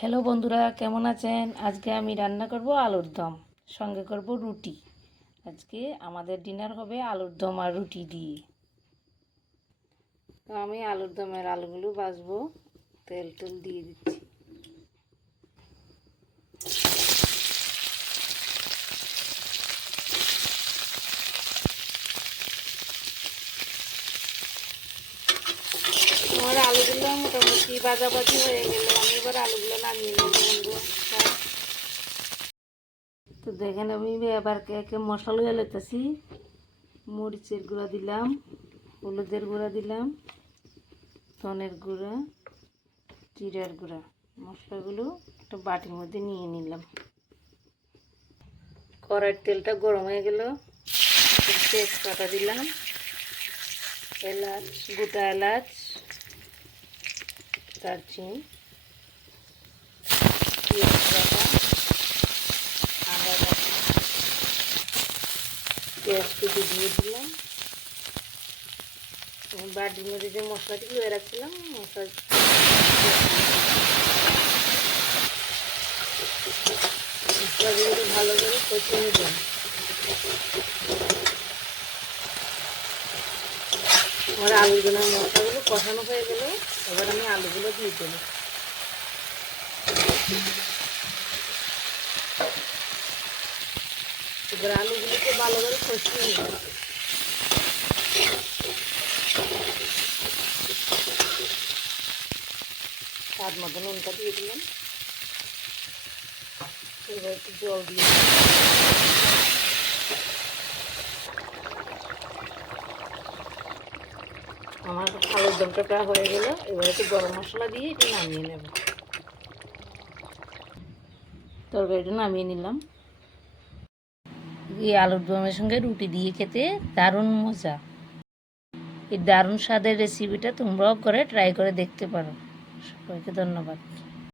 Hello বন্ধুরা, কেমন আছেন? আজকে আমি রান্না করব আলুর দম, সঙ্গে করব রুটি। আজকে আমাদের ডিনার হবে আলুর দম আর রুটি দিয়ে। তো আমি আলুর দমের আলুগুলো ভাজবো, তেল দিয়ে দিচ্ছি। আমার আলুগুলো মোটামুটি ভাজাভাজি হয়ে গেল, আমি এবার আলুগুলো নামিয়ে নেব বন্ধু। তো দেখেন আমি এবার একে মশলা লেতেছি। মরিচের গুঁড়া দিলাম, হলুদের গুঁড়া দিলাম, ধনের গুঁড়া, জিরার গুঁড়া। মশলাগুলো একটা বাটির মধ্যে নিয়ে নিলাম। কড়াইয়ের তেলটা গরম হয়ে গেল, তেজপাতা দিলাম, এলাচ, গোটা এলাচ, দারচিনি, পেঁয়াজ বাটা, আদা বাটা, পেঁয়াজ কুচি দিয়ে দিলাম। বাটির মধ্যে যে মশলাটি ধুয়ে রাখছিলাম, মশলাগুলো ভালো করে কষিয়ে নিলাম। আমার আলুগুলো মশলাগুলো কষানো হয়ে গেল, এবার আমি আলুগুলো দিয়ে দেবো। এবার আলুগুলোকে ভালো করে কষিয়ে নিলাম। স্বাদ মতো নুনটা দিয়ে দিলাম। এবার একটু জল দিয়ে আমার আলুর দমটা প্রায় হয়ে গেল। এবার একটু গরম মশলা দিয়ে একটু নামিয়ে নেব। তরকারিটা নামিয়ে নিলাম। এই আলুর দমের সঙ্গে রুটি দিয়ে খেতে দারুণ মজা। এই দারুণ স্বাদের রেসিপিটা তোমরাও করে ট্রাই করে দেখতে পারো। সবাইকে ধন্যবাদ।